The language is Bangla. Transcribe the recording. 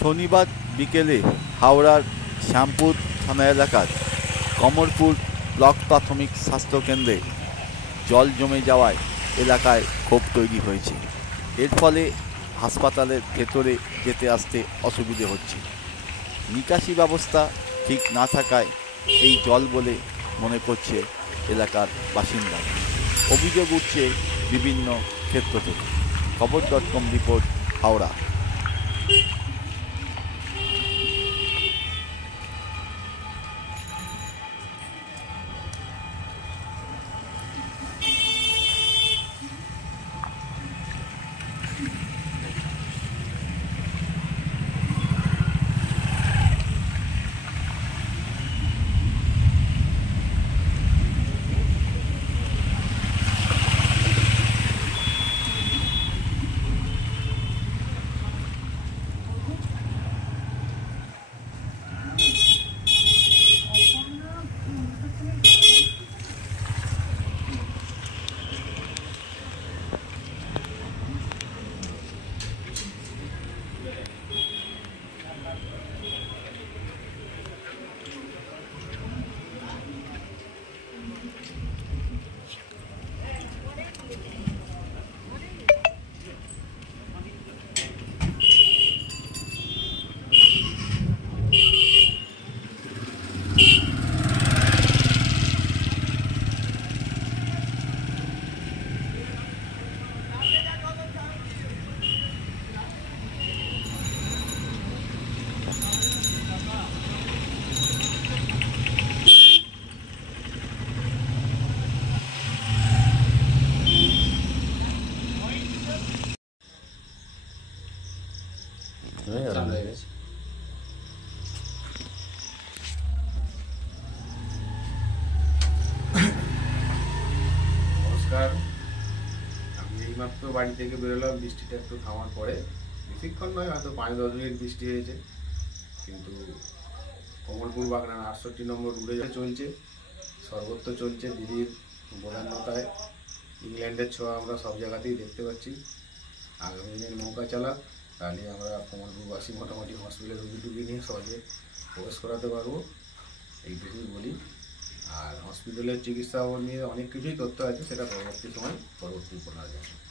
শনিবার বিকেলে হাওড়ার শ্যামপুর থানা এলাকার কমলপুর ব্লক প্রাথমিক স্বাস্থ্যকেন্দ্রে জল জমে যাওয়ায় এলাকায় ক্ষোভ তৈরি হয়েছে। এর ফলে হাসপাতালের ভেতরে যেতে আসতে অসুবিধে হচ্ছে। নিকাশি ব্যবস্থা ঠিক না থাকায় এই জল বলে মনে করছে এলাকার বাসিন্দা। অভিযোগ উঠছে বিভিন্ন ক্ষেত্র থেকে। খবর.com রিপোর্ট, হাওড়া। নমস্কার, আমি এইমাত্র বাড়ি থেকে বেরোলাম। বৃষ্টিটা একটু থামার পরে, বেশিক্ষণ নয়, হয়তো 5-10 মিনিট বৃষ্টি হয়েছে। কিন্তু কমলপুর বাগনান 68 নম্বর রুটে চলছে, সর্বত্র চলছে। দিদির বদান্যতায় ইংল্যান্ডের ছোঁয়া আমরা সব জায়গাতেই দেখতে পাচ্ছি। আগামী দিনের নৌকা চালাক, তাহলে আমরা কমলপুরবাসী মোটামুটি হসপিটালে রুগী নিয়ে সহজে প্রবেশ করাতে পারবো, এইটুকুই বলি। আর হসপিটালের চিকিৎসা নিয়ে অনেক কিছুই তথ্য আছে, সেটা পরবর্তী সময় পরবর্তী বলা যাবে।